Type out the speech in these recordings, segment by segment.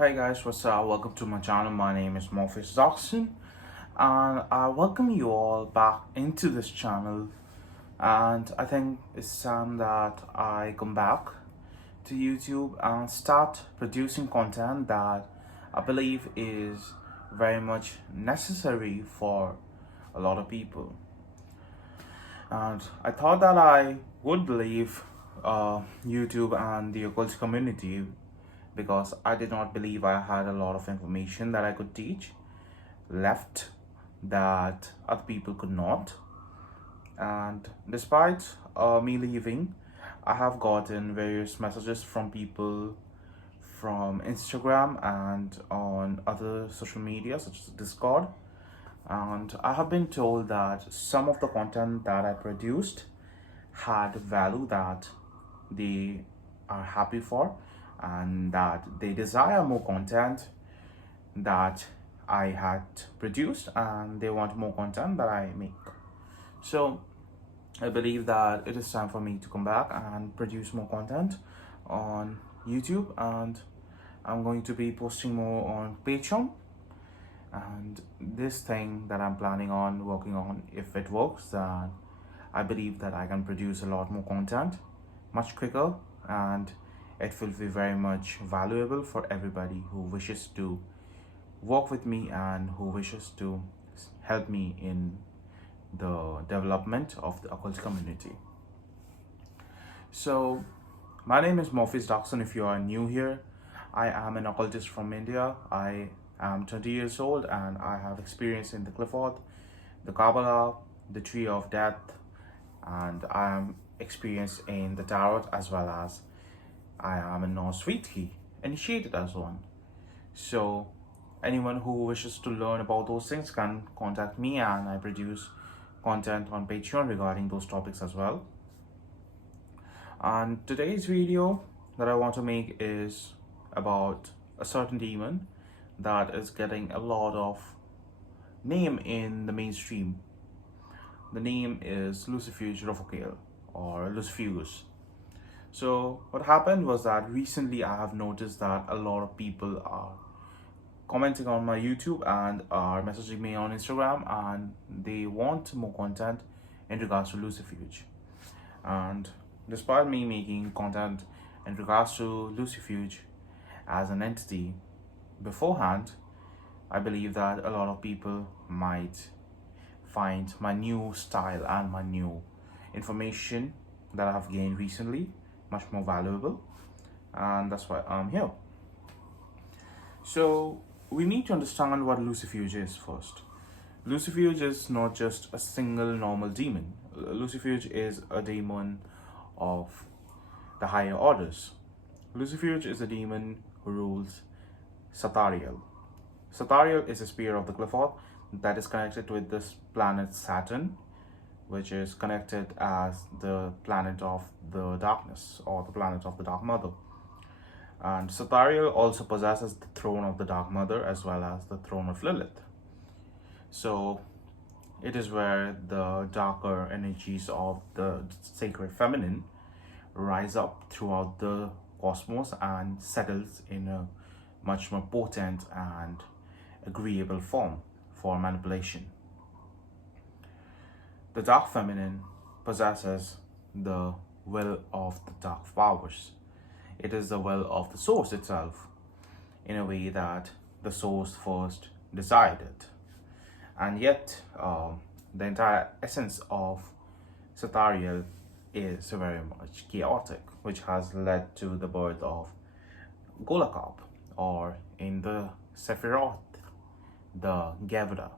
Hey guys, what's up? Welcome to my channel. My name is Morpheus Darkson, and I welcome you all back into this channel. And I think it's time that I come back to YouTube and start producing content that I believe is very much necessary for a lot of people. And I thought that I would leave YouTube and the occult community because I did not believe I had a lot of information that I could teach left that other people could not. And despite me leaving, I have gotten various messages from people from Instagram and on other social media such as Discord. And I have been told that some of the content that I produced had value that they are happy for, and that they desire more content that I had produced, and they want more content that I make. So I believe that it is time for me to come back and produce more content on YouTube, and I'm going to be posting more on Patreon. And this thing that I'm planning on working on, if it works, then I believe that I can produce a lot more content much quicker, and it will be very much valuable for everybody who wishes to work with me and who wishes to help me in the development of the occult community. So my name is Morpheus Darkson. If you are new here, I am an occultist from India. I am 20 years old and I have experience in the Qliphoth, the Kabbalah, the Tree of Death, and I am experienced in the Tarot, as well as I am a Norse Rite initiated as one. So anyone who wishes to learn about those things can contact me, and I produce content on Patreon regarding those topics as well. And today's video that I want to make is about a certain demon that is getting a lot of name in the mainstream. The name is Lucifuge or Lucifuge. So what happened was that recently I have noticed that a lot of people are commenting on my YouTube and are messaging me on Instagram, and they want more content in regards to Lucifuge. And despite me making content in regards to Lucifuge as an entity beforehand, I believe that a lot of people might find my new style and my new information that I have gained recently much more valuable, and that's why I'm here. So we need to understand what Lucifuge is first. Lucifuge is not just a single normal demon. Lucifuge is a demon of the higher orders. Lucifuge is a demon who rules Satariel. Satariel is a spear of the Qliphoth that is connected with this planet Saturn, which is connected as the planet of the darkness, or the planet of the Dark Mother. And Satariel also possesses the throne of the Dark Mother as well as the throne of Lilith. So it is where the darker energies of the sacred feminine rise up throughout the cosmos and settles in a much more potent and agreeable form for manipulation. The dark feminine possesses the will of the dark powers. It is the will of the source itself, in a way that the source first desired it. And yet, the entire essence of Satariel is very much chaotic, which has led to the birth of Golakab, or in the Sephiroth, the Gevra.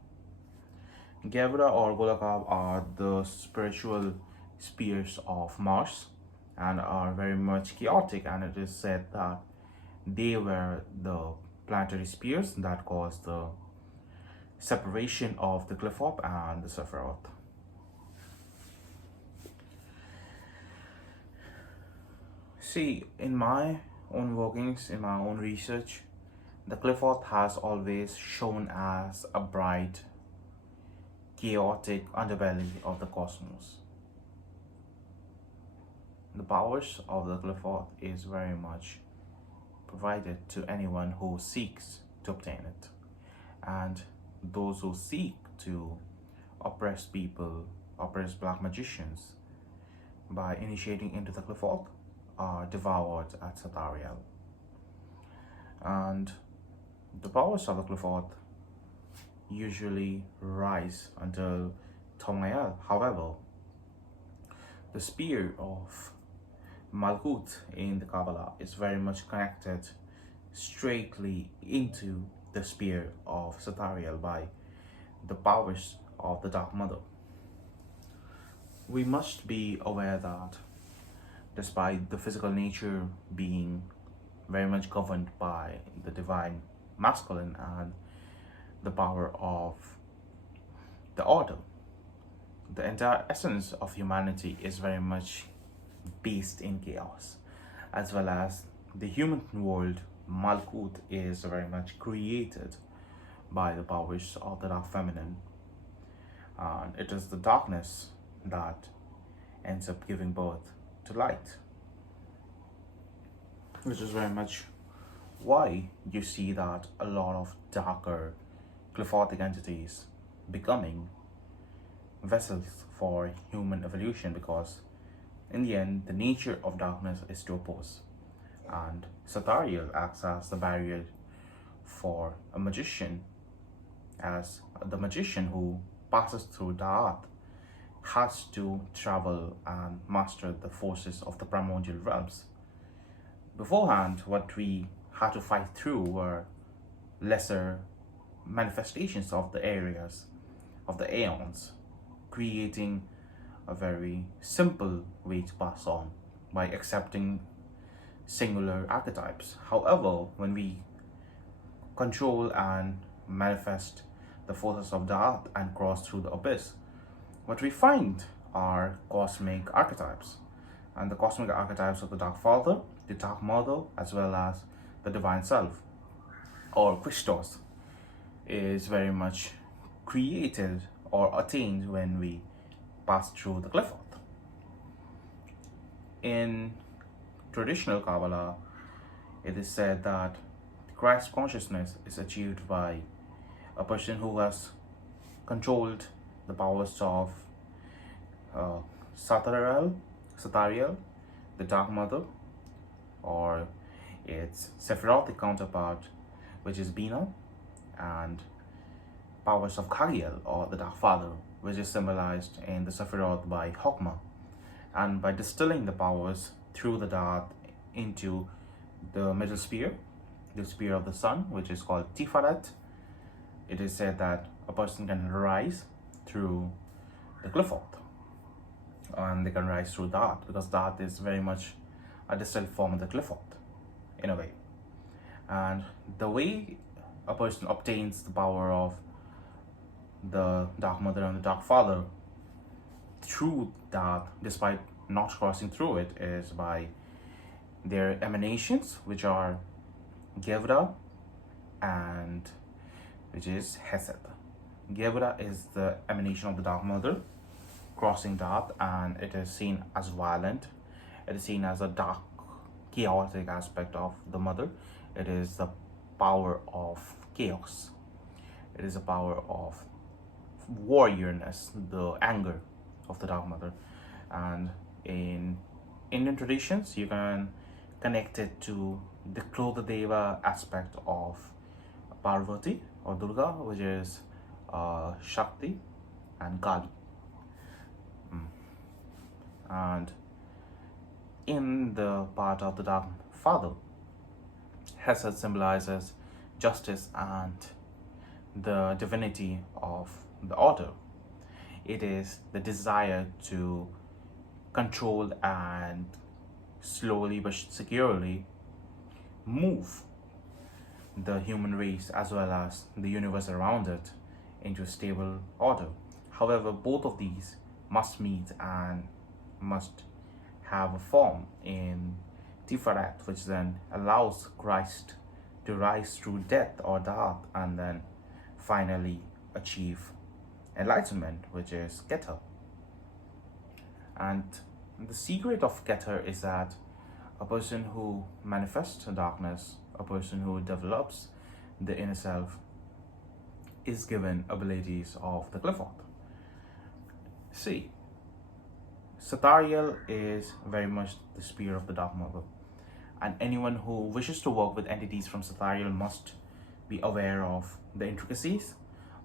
Gevra or Golakab are the spiritual spears of Mars and are very much chaotic, and it is said that they were the planetary spears that caused the separation of the Qliphoth and the Sephiroth. See, in my own workings, in my own research, the Qliphoth has always shown as a bright, chaotic underbelly of the cosmos. The powers of the Qliphoth is very much provided to anyone who seeks to obtain it. And those who seek to oppress people, oppress black magicians, by initiating into the Qliphoth, are devoured at Satariel. And the powers of the Qliphoth usually rise until Tomael. However, the spear of Malkuth in the Kabbalah is very much connected straightly into the spear of Satariel by the powers of the Dark Mother. We must be aware that despite the physical nature being very much governed by the divine masculine and the power of the order, the entire essence of humanity is very much based in chaos, as well as the human world. Malkuth is very much created by the powers of the dark feminine, and it is the darkness that ends up giving birth to light, which is very much why you see that a lot of darker Qliphothic entities becoming vessels for human evolution, because in the end the nature of darkness is to oppose, and Satariel acts as the barrier for a magician, as the magician who passes through Da'at has to travel and master the forces of the primordial realms. Beforehand, what we had to fight through were lesser manifestations of the areas of the aeons, creating a very simple way to pass on by accepting singular archetypes. However, when we control and manifest the forces of Da'at and cross through the abyss, what we find are cosmic archetypes. And the cosmic archetypes of the Dark Father, the Dark Mother, as well as the Divine Self, or Christos, is very much created or attained when we pass through the Qliphoth. In traditional Kabbalah, it is said that Christ consciousness is achieved by a person who has controlled the powers of Satariel, the Dark Mother, or its Sephirothic counterpart, which is Bina, and powers of Kagiel, or the Dark Father, which is symbolized in the Sephiroth by Hokmah. And by distilling the powers through the Da'at into the middle spear, the spear of the sun, which is called Tiferet, it is said that a person can rise through the Qliphoth, and they can rise through Da'at, because Da'at is very much a distilled form of the Qliphoth in a way. And the way a person obtains the power of the Dark Mother and the Dark Father through Da'at, despite not crossing through it, is by their emanations, which are Gevra, and which is Hesed. Gevra is the emanation of the Dark Mother crossing Da'at, and it is seen as violent. It is seen as a dark, chaotic aspect of the Mother. It is the power of chaos. It is a power of warriorness, the anger of the Dark Mother. And in Indian traditions, you can connect it to the Krodha Deva aspect of Parvati or Durga, which is Shakti and Kali. And in the part of the Dark Father, Hesed symbolizes justice and the divinity of the order. It is the desire to control and slowly but securely move the human race as well as the universe around it into a stable order. However, both of these must meet and must have a form in Tiferet, which then allows Christ to rise through death or Da'at and then finally achieve enlightenment, which is Keter. And the secret of Keter is that a person who manifests darkness a person who develops the inner self, is given abilities of the Qliphoth. See, Satariel is very much the spear of the Dark Mother, and anyone who wishes to work with entities from Satariel must be aware of the intricacies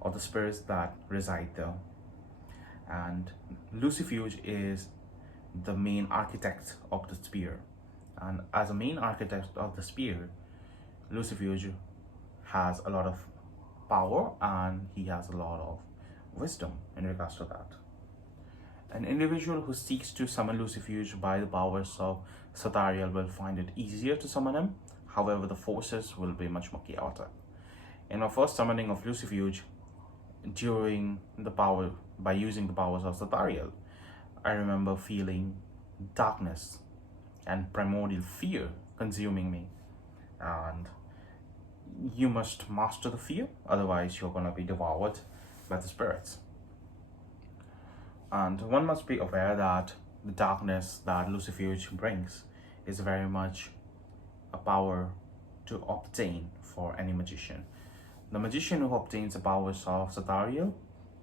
of the spirits that reside there. And Lucifuge is the main architect of the spear, and as a main architect of the spear, Lucifuge has a lot of power and he has a lot of wisdom in regards to that. An individual who seeks to summon Lucifuge by the powers of Satariel will find it easier to summon him. However, the forces will be much more chaotic. In my first summoning of Lucifuge, by using the powers of Satariel, I remember feeling darkness and primordial fear consuming me. And you must master the fear, otherwise you're gonna be devoured by the spirits. And one must be aware that the darkness that Lucifuge brings is very much a power to obtain for any magician. The magician who obtains the powers of Satariel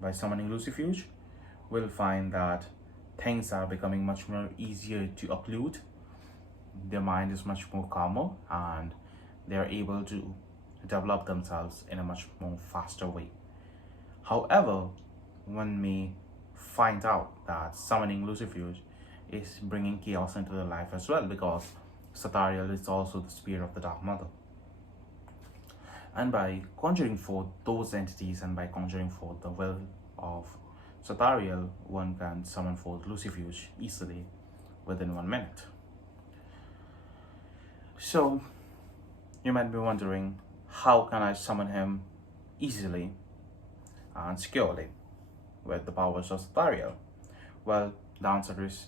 by summoning Lucifuge will find that things are becoming much more easier to occlude. Their mind is much more calmer and they are able to develop themselves in a much more faster way. However, one may find out that summoning Lucifuge is bringing chaos into their life as well, because Satariel is also the spear of the Dark Mother. And by conjuring forth those entities and by conjuring forth the will of Satariel, one can summon forth Lucifuge easily within 1 minute. So you might be wondering, how can I summon him easily and securely with the powers of Satariel? Well, the answer is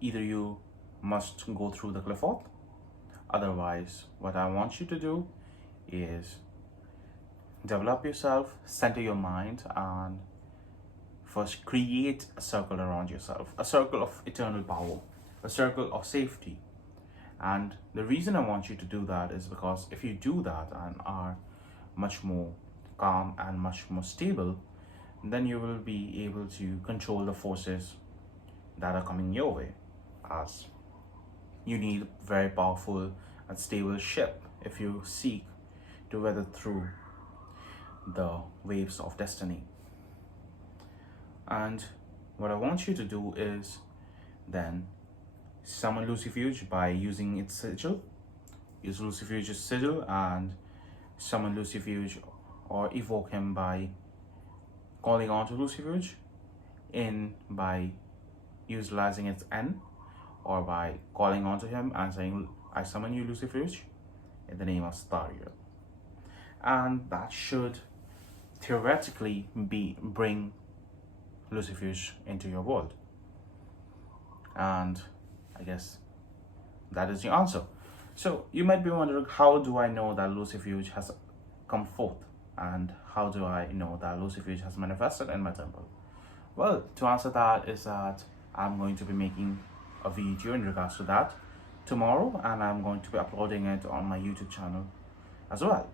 either you must go through the Qliphoth, otherwise what I want you to do is develop yourself, center your mind, and first create a circle around yourself, a circle of eternal power, a circle of safety. And the reason I want you to do that is because if you do that and are much more calm and much more stable, then you will be able to control the forces that are coming your way, as you need a very powerful and stable ship if you seek to weather through the waves of destiny. And what I want you to do is then summon Lucifuge by using its sigil. Use Lucifuge's sigil and summon Lucifuge or evoke him by calling on to Lucifuge by utilizing its N, or by calling on to him and saying, I summon you, Lucifuge, in the name of Satariel. And that should theoretically bring Lucifuge into your world. And I guess that is the answer. So you might be wondering, how do I know that Lucifuge has come forth? And how do I know that Lucifuge has manifested in my temple? Well, to answer that is that I'm going to be making a video in regards to that tomorrow, and I'm going to be uploading it on my YouTube channel as well,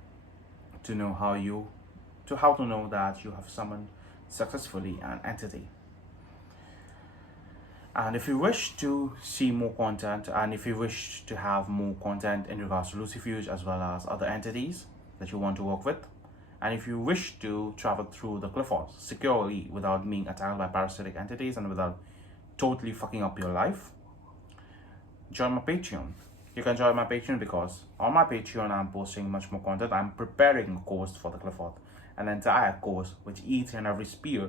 to know how to know that you have summoned successfully an entity. And if you wish to see more content, and if you wish to have more content in regards to Lucifuge as well as other entities that you want to work with, and if you wish to travel through the Qliphoth securely without being attacked by parasitic entities and without totally fucking up your life, join my Patreon. You can join my Patreon because on my Patreon I'm posting much more content. I'm preparing a course for the Qliphoth, an entire course with each and every spear,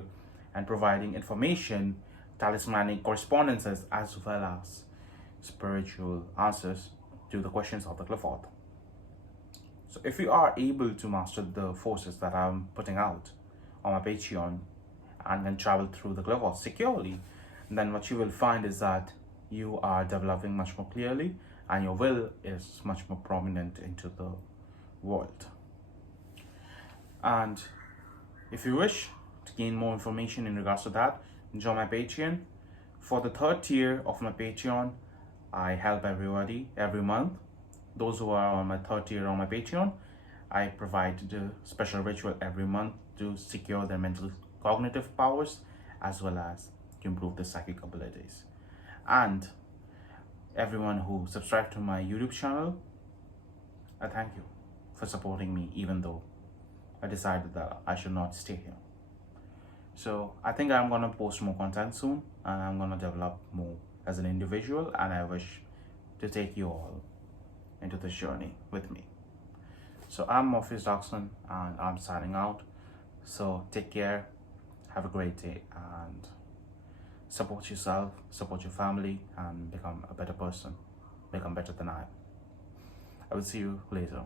and providing information, talismanic correspondences, as well as spiritual answers to the questions of the Qliphoth. So if you are able to master the forces that I'm putting out on my Patreon and then travel through the Qliphoth securely, then what you will find is that you are developing much more clearly and your will is much more prominent into the world. And if you wish to gain more information in regards to that, join my Patreon. For the 3rd tier of my Patreon, I help everybody every month those who are on my third tier on my Patreon, I provide the special ritual every month to secure their mental cognitive powers as well as to improve their psychic abilities. And everyone who subscribed to my YouTube channel, I thank you for supporting me even though I decided that I should not stay here. So I think I'm gonna post more content soon and I'm gonna develop more as an individual, and I wish to take you all into this journey with me. So I'm Morpheus Darkson and I'm signing out. So take care, have a great day, and support yourself, support your family, and become a better person. Become better than I am. I will see you later.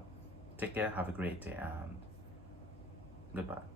Take care, have a great day, and goodbye.